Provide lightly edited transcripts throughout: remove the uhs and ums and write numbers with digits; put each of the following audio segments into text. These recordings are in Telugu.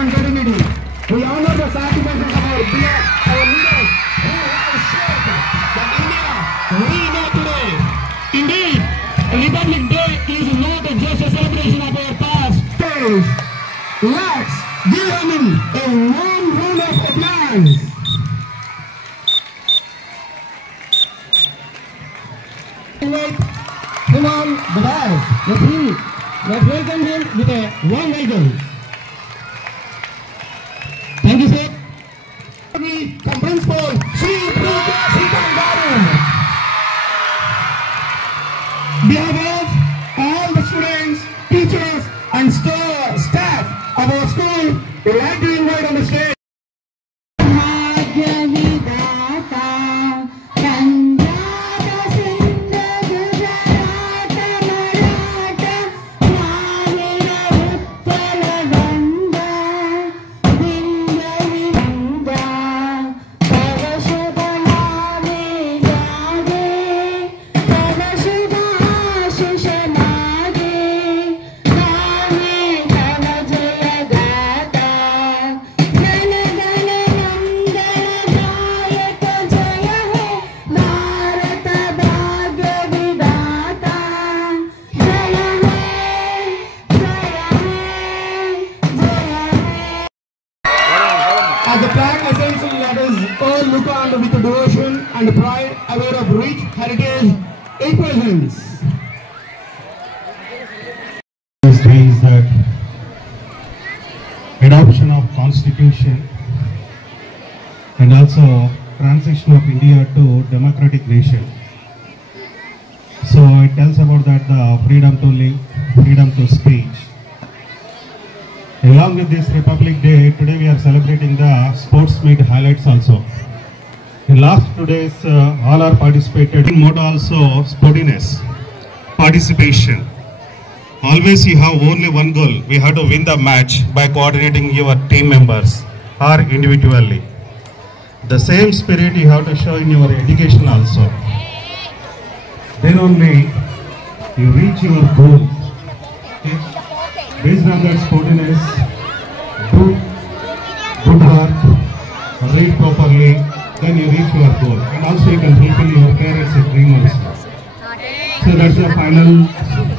and serenity. We honor the sacrifices of our leaders who have shaped the India we know today. Indeed, Republic Day is not just a celebration of our past. Let's give him a warm round of applause. Him on the dais. Let's welcome him with a warm welcome. Thank you, sir. From Principal Sri Srikant Garu. Behalf of all the students, teachers, and staff of our school, we would like to invite on the stage. As a flag essential that is all look on with devotion and pride, aware of rich heritage it presents. This day is that adoption of constitution and also transition of India to democratic nation. So it tells about that the freedom to live, freedom to speech. Along with this Republic Day, today we are celebrating the sports meet highlights also. In last 2 days, all are participated. In motto also sportiness, participation. Always you have only one goal. We have to win the match by coordinating your team members or individually. The same spirit you have to show in your education also. Then only you reach your goal. Okay? Based on that sportiness, do good work, read properly, then you reach your goal. And also you can fulfill your parents' dream also. So that's the final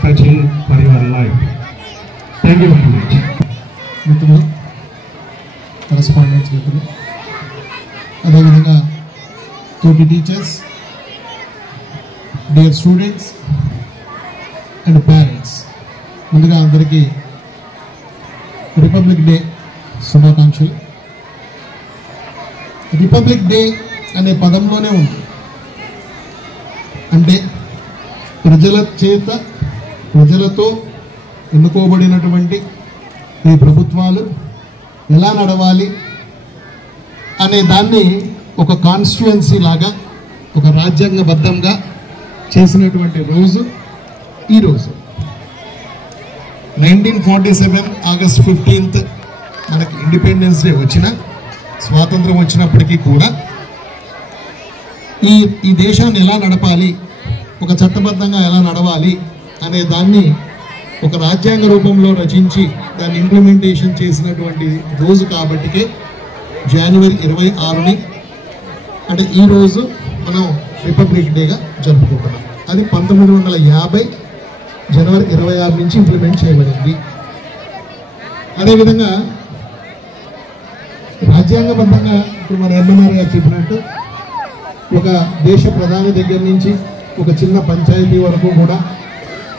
touching for your life. Thank you very much. మిత్రులు, కరెస్పాండెంట్స్ మిత్రులు, అదేవిధంగా తోటి teachers, dear students and parents, ముందుగా అందరికీ రిపబ్లిక్ డే శుభాకాంక్షలు. రిపబ్లిక్ డే అనే పదంలోనే ఉంది. అంటే ప్రజలతో ఎన్నుకోబడినటువంటి ఈ ప్రభుత్వాలు ఎలా నడవాలి అనే దాన్ని ఒక కాన్స్టిట్యుయెన్సీ లాగా, ఒక రాజ్యాంగబద్ధంగా చేసినటువంటి రోజు ఈరోజు. 1947 ఆగస్ట్ 15th మనకి ఇండిపెండెన్స్ డే వచ్చిన, స్వాతంత్రం వచ్చినప్పటికీ కూడా ఈ దేశాన్ని ఎలా నడపాలి, ఒక చట్టబద్ధంగా ఎలా నడవాలి అనే దాన్ని ఒక రాజ్యాంగ రూపంలో రచించి దాన్ని ఇంప్లిమెంటేషన్ చేసినటువంటి రోజు కాబట్టికే జనవరి 26ని, అంటే ఈరోజు మనం రిపబ్లిక్ డేగా జరుపుకుంటున్నాం. అది 1950 జనవరి 26 నుంచి ఇంప్లిమెంట్ చేయబడింది. అదేవిధంగా రాజ్యాంగబద్ధంగా ఇప్పుడు మన ఎమ్మెల్యే గారు చెప్పినట్టు ఒక దేశ ప్రధాని దగ్గర నుంచి ఒక చిన్న పంచాయతీ వరకు కూడా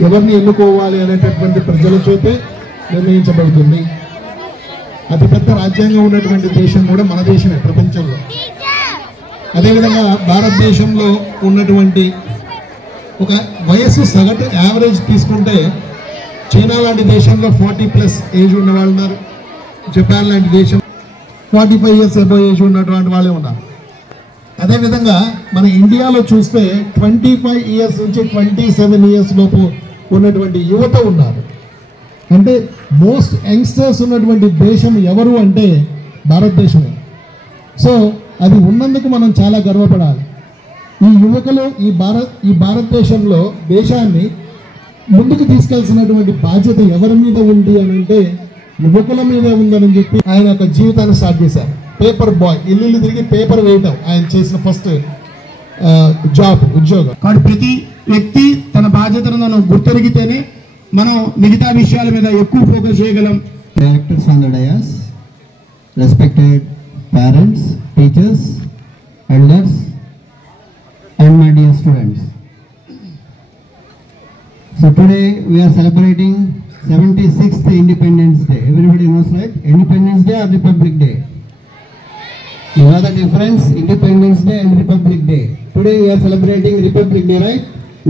ఎవరిని ఎన్నుకోవాలి అనేటటువంటి ప్రజల చేతే నిర్ణయించబడుతుంది. అతిపెద్ద రాజ్యాంగం ఉన్నటువంటి దేశం కూడా మన దేశమే ప్రపంచంలో. అదేవిధంగా భారతదేశంలో ఉన్నటువంటి ఒక వయస్సు సగటు యావరేజ్ తీసుకుంటే చైనా లాంటి దేశంలో 40+ ఏజ్ ఉన్న వాళ్ళు ఉన్నారు. జపాన్ లాంటి దేశం 45 years అబోవ్ ఏజ్ ఉన్నటువంటి వాళ్ళే ఉన్నారు. అదేవిధంగా మన ఇండియాలో చూస్తే 25 years నుంచి 27 years లోపు ఉన్నటువంటి యువత ఉన్నారు. అంటే మోస్ట్ యంగ్స్టర్స్ ఉన్నటువంటి దేశం ఎవరు అంటే భారతదేశమే. సో అది ఉన్నందుకు మనం చాలా గర్వపడాలి. ఈ యువకులు ఈ భారతదేశంలో దేశాన్ని ముందుకు తీసుకెళ్తున్నటువంటి బాధ్యత ఎవరి మీద ఉంది అని అంటే యువకుల మీద ఉందని చెప్పి ఆయన యొక్క జీవితాన్ని స్టార్ట్ చేశారు. పేపర్ బాయ్, ఇల్లు తిరిగి పేపర్ వేయటం ఆయన చేసిన ఫస్ట్ ఉద్యోగం. కాబట్టి ప్రతి వ్యక్తి తన బాధ్యతలను గుర్తెరిగితేనే మనం మిగతా విషయాల మీద ఎక్కువ ఫోకస్ చేయగలం. Directors on the dais, respected parents, teachers, elders, and my dear students. So today we are celebrating 76th Independence Day. Everybody knows, right? Independence Day or Republic Day? You know the difference? Independence Day and Republic Day. Today we are celebrating Republic Day, right?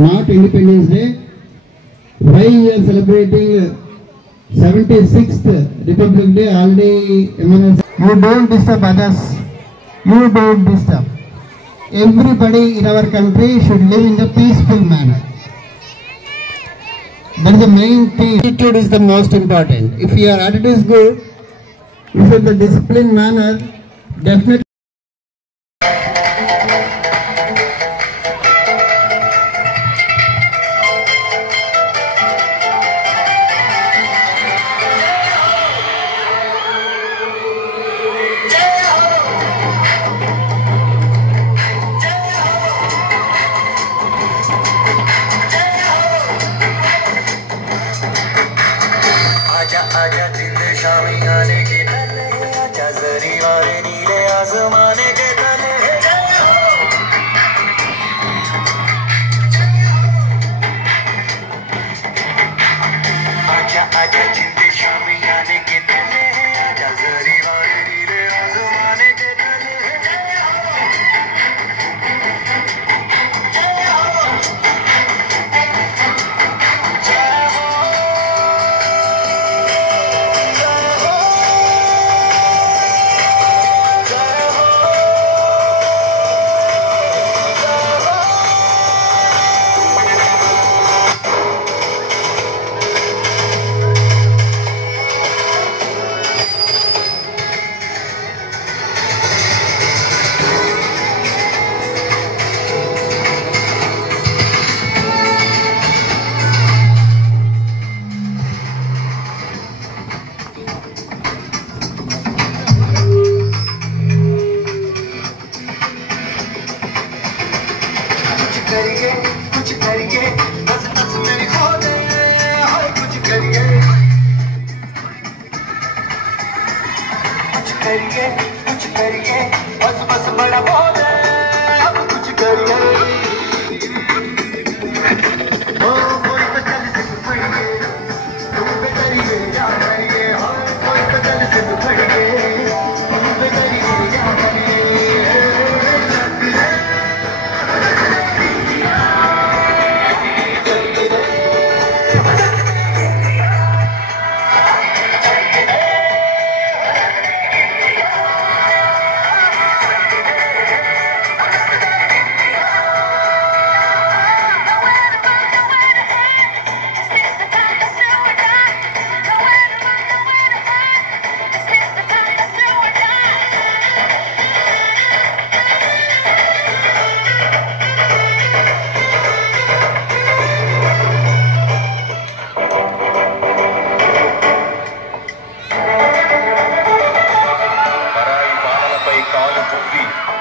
Not Independence Day. Why we are celebrating 76th Republic Day? Already you don't disturb others. You don't disturb. Everybody in our country should live in a peaceful manner. That is the main thing. Attitude is the most important. If your attitude is good, if in the disciplined manner, definitely. आजा जिंद शामी आने के तले, आजा जरी वाले नीले आसमाने के तले। आजा आजा जिंद शामी आने के तले, आजा जरी वाले नीले आसमाने के तले। कुछ करिए बस बस मेरी खो दे, हाय कुछ करिए बस बस बड़ा खो दे, अब कुछ करिए। ओ कोई तो चल से पड़िए, तुम पे करिए या करिए, हाय कोई तो चल से पड़िए, तुम पे करिए या करिए।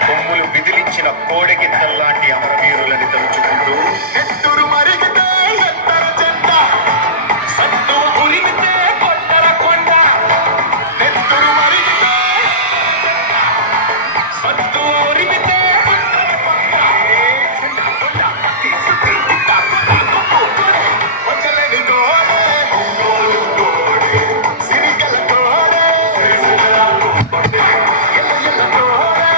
కొమ్ములు విదిలించిన కోడెగిత్తల్లాంటి అమరవీరులని తలుచుకుంటూ ఎత్తురు మరిగితే ఎత్తర చెండ, సత్తువ ఉరిమితే కొట్టర కొండ, ఎత్తురు మరిగితే సత్తువ ఉరిమితే కొట్టర కొండ, కొండ పట్టి సుట్టి వచ్చలేని గోడే గోడే సిరిగల గోడే ఎల్ల ఎల్ల గోడే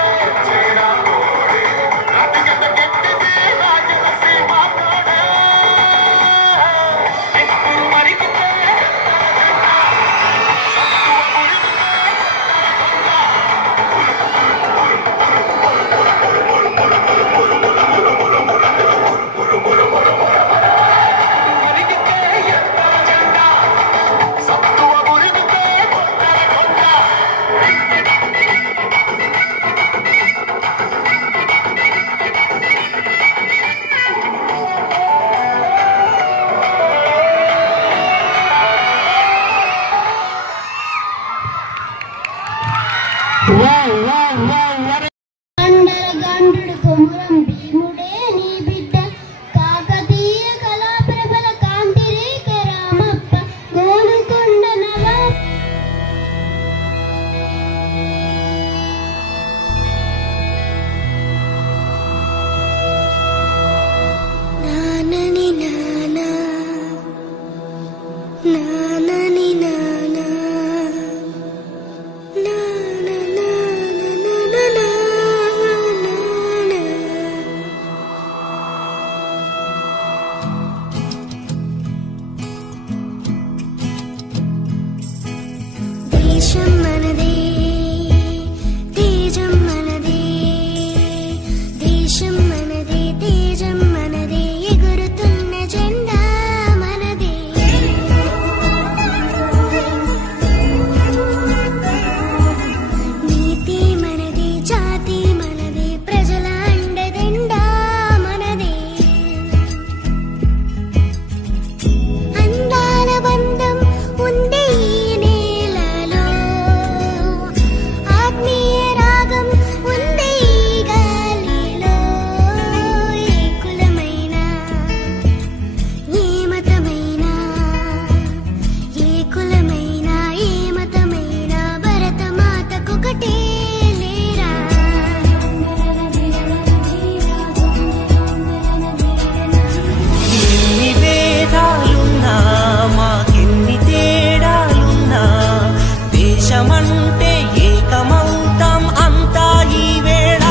దేశమంటే ఏకమౌతం అంతా ఈ వేళ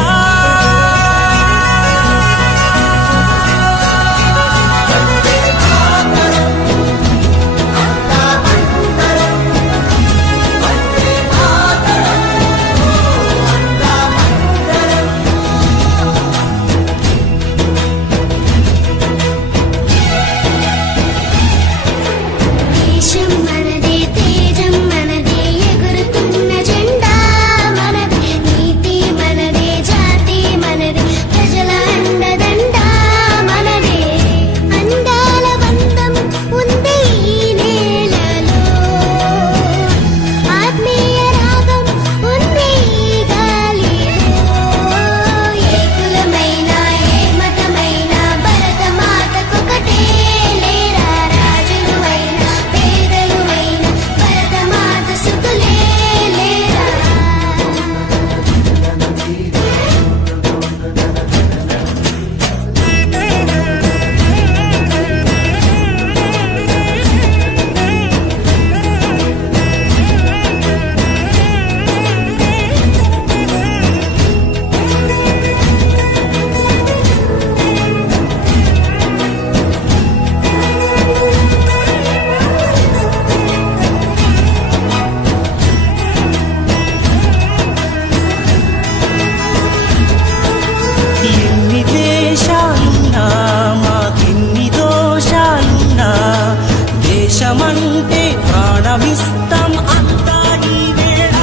దేశమంటే ప్రాణమిస్తాం అంతా ఈ వేళ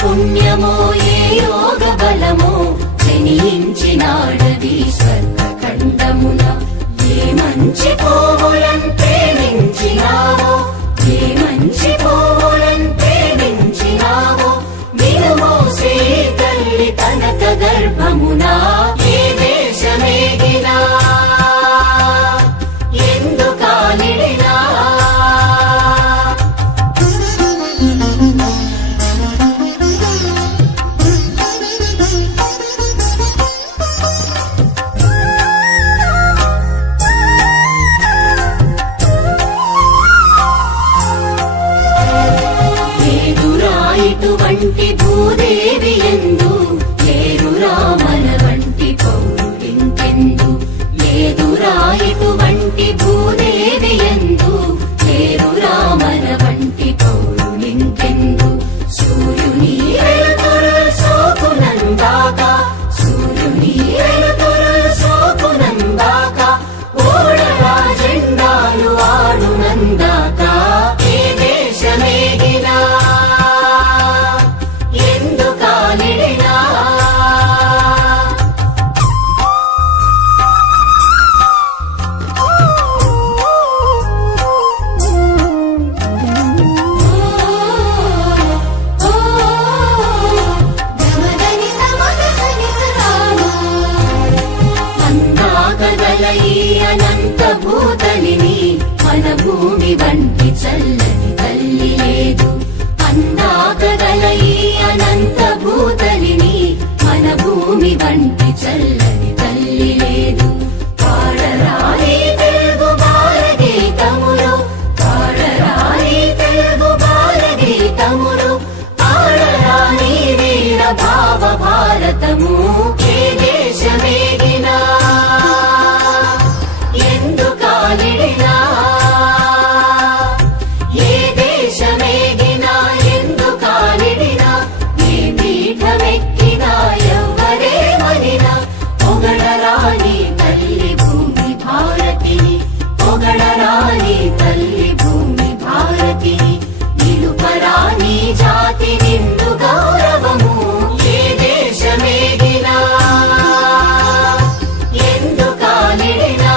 పుణ్యమో ఏ యోగ బలమో జనించినాడది స్వర్గఖండమున ఏ మంచి పోవులను ప్రేమించినావో ఏ మంచి పోవులను ప్రేమించినావో వినుమో శ్రీ తల్లి కనక గర్భమున ఏ దేశమేగినా ఎందుకాలిడినా ఇటువంటి భూదేవి ఎందు ఏరురా గల ఈ అనంత భూతలిని మన భూమి వంటి చల్లని తల్లి లేదు. అందాక గల ఈ అనంత భూతలిని మన భూమి వంటి చల్లని తల్లి లేదు. పాడరాయి తెలుగు బాలగీతములు, పాడరాయి తెలుగు బాలగీతములు, ఆడరాని వీర భావ భారతము. ఏ దేశమేగినా ఎందుకాలిడినా, ఏ దేశమేగినా ఎందుకాలిడినా, ఏ పీఠమెక్కినా ఎవ్వరేమనినా, పొగడరాని తల్లి భూమి భారతిని, పొగడరాని తల్లి భూమి భారతిని, నిలుపరాని జాతి నిండు గౌరవము. ఏ దేశమేగినా ఎందుకాలిడినా.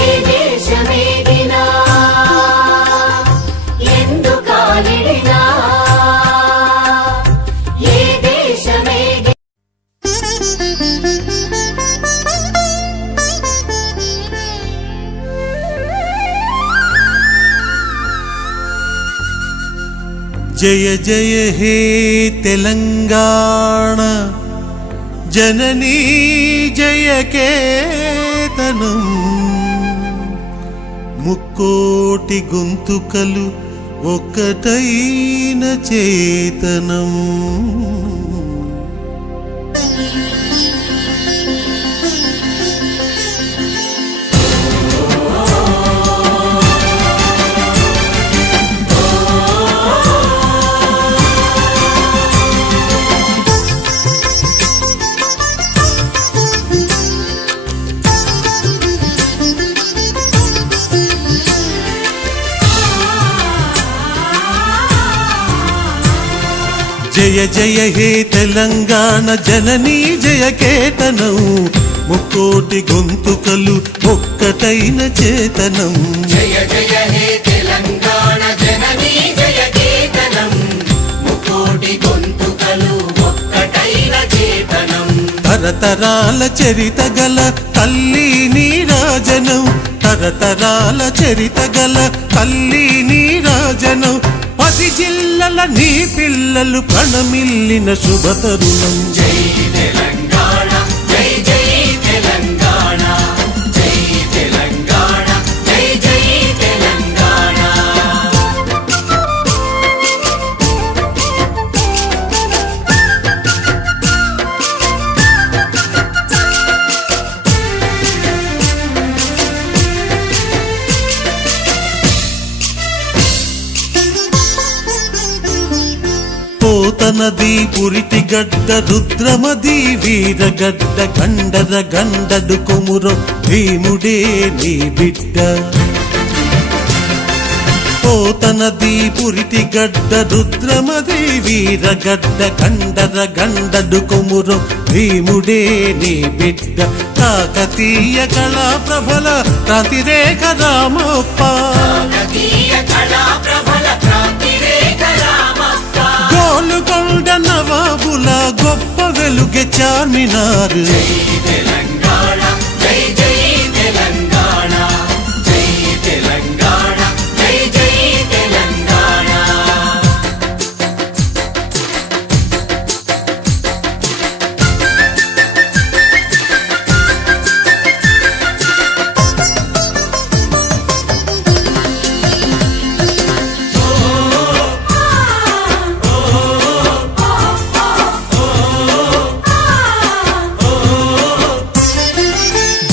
ఏ దేశమేగినా ఎందుకాలిడినా, ఏ దేశమేగినా. జయ జయ హే తెలంగాణ జననీ జయ కేతనం, ముక్కోటి గొంతుకలు ఒక్కటైన చేతనం. జయ జయ హే తెలంగాణ జననీ జయ కేతనం, ముక్కోటి గొంతుకలు ఒక్కటైన చేతనం. జయ జయ హే తెలంగాణ జననీ జయ కేతనం, ముకోటి గొంతుకలు ఒక్కటైన చేతనం. తరతరాల చరిత గల తల్లి నీరాజనం, తరతరాల చరిత గల తల్లి నీరాజనం. 10 జిల్లల నీ పిల్లలు ప్రణమిల్లిన శుభతరుణం. జై తెలంగాణ జై జై తెలంగాణ, జై తెలంగాణ జై జై తెలంగాణ. పోతనది పురిటి గడ్డ రుద్రమది వీరగడ్డ, గండర గండడు కొమురం భీముడే నీ బిడ్డ. పోతనది పురిటి గడ్డ రుద్రమది వీరగడ్డ, గండర గండడు కొమురం భీముడే నీ బిడ్డ. కాకతీయ కళా ప్రభల క్రాంతిరేఖ రామప్ప, కాకతీయ కళా ప్రభల క్రాంతిరేఖ రామప్ప. గోలుకొండ నవాబుల గొప్ప వెలుగె చార్మినార్. జై తెలంగాణ జై జై తెలంగాణ, జై తెలంగాణ జై జై తెలంగాణ.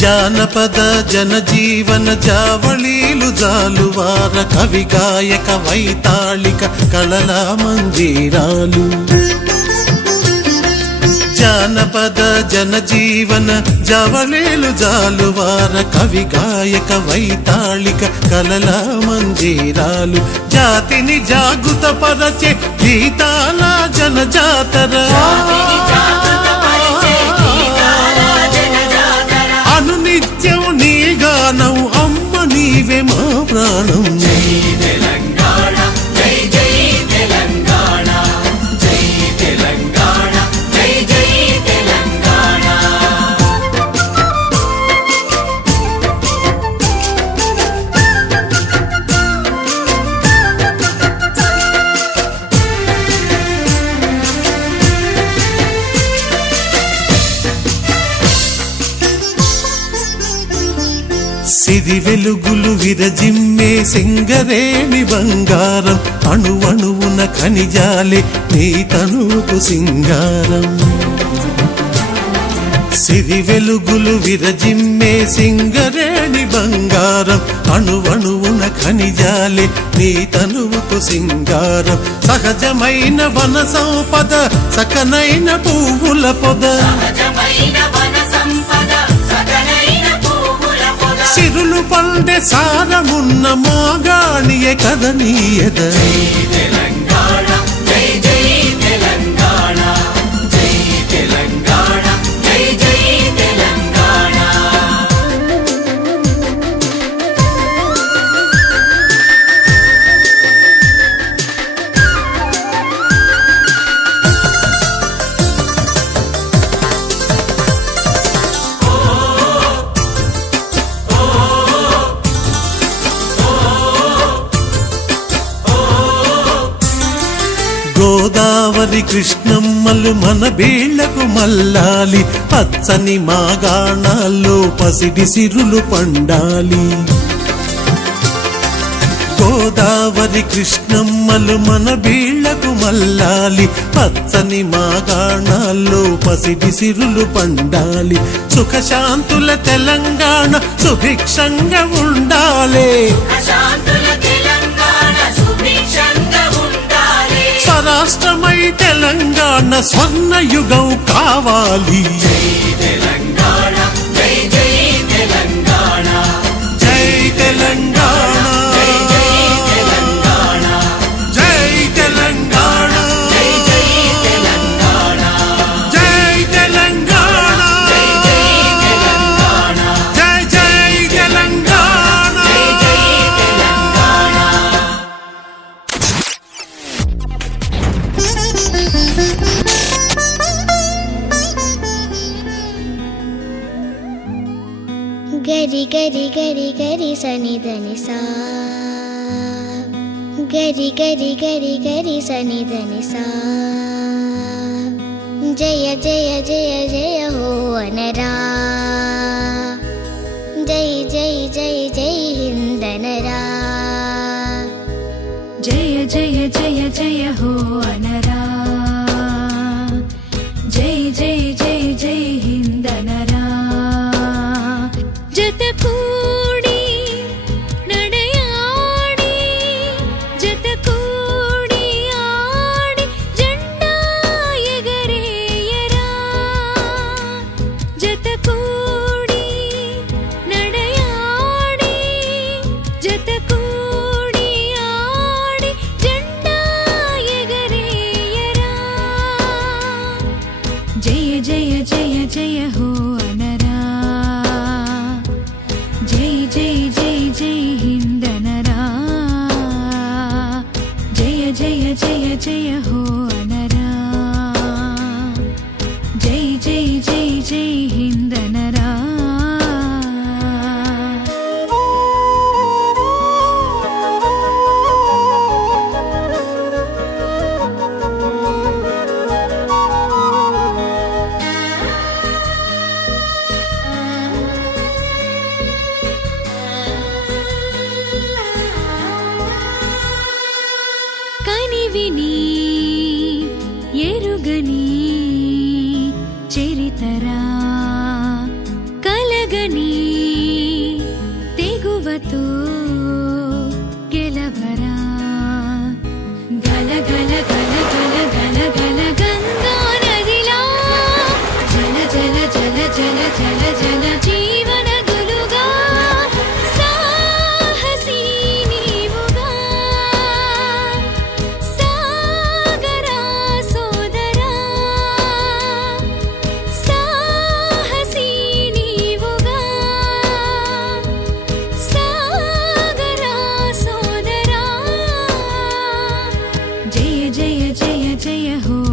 జానపద జనజీవన జావళీలు జాలువార, కవి గాయక వైతాళిక కళల మందిరాలు. జానపద జనజీవన జవళేలు జాలువార కవి గాయక వైతాళిక కలల మంజీరాలు జాతిని జాగృత పరచే గీతాల జనజాతర అనునిత్యం నీ గానం అమ్మ నీవే మా ప్రాణం సిరి వెలుగులు విరజిమ్మే సింగరేణి బంగారం అణువణువున ఖనిజాలే నీ తనువుకు సింగారం సిరి వెలుగులు విరజిమ్మే సింగరేణి బంగారం అణువణువున ఖనిజాలే నీ తనువుకు సింగారం సహజమైన వన సంపద సకనైన పువ్వుల పొద సిరులు పండే సారమున్న మోగాణియే కదనీయద గోదావరి కృష్ణమ్మలు మన బీళ్లకు మల్లాలి పచ్చని మాగాణాల్లో పసిడి సిరులు పండాలి గోదావరి కృష్ణమ్మలు మన బీళ్లకు మల్లాలి పచ్చని మాగాణాల్లో పసిడి సిరులు పండాలి సుఖశాంతుల తెలంగాణ సుభిక్షంగా ఉండాలి స్వరాష్ట్రమై తెలంగాణ స్వర్ణ యుగం కావాలి జై తెలంగాణ జై తెలంగాణ జై తెలంగాణ జై తెలంగాణ జై తెలంగాణ గరి గరి గరి గరి సని దని సా గరి గరి గరి గరి సని దని సా జయ జయ జయ జయ హో అనరా జై జై జై జై హిందనరా జయ జయ జయ జయ హో అనరా జై జై జై జై హిందనరా జతకూడి నడయాడి జతకూడి ఆడి జెండా ఎగరేయరా జతకూడి నడయాడి జతకూడి ఆడి జెండా ఎగరేయరా జయ జయ జయ జయ హో అనరా జై జై జై జై హిందనరా జయ జయ జయ జయ హో అనరా జై జై జై జై హిందనరా కనివిని ఎరుగని చరితరా కలగని తెగువతో గెలవరా గల గల గల గల గల గల గంగా నదిలా जय जय हो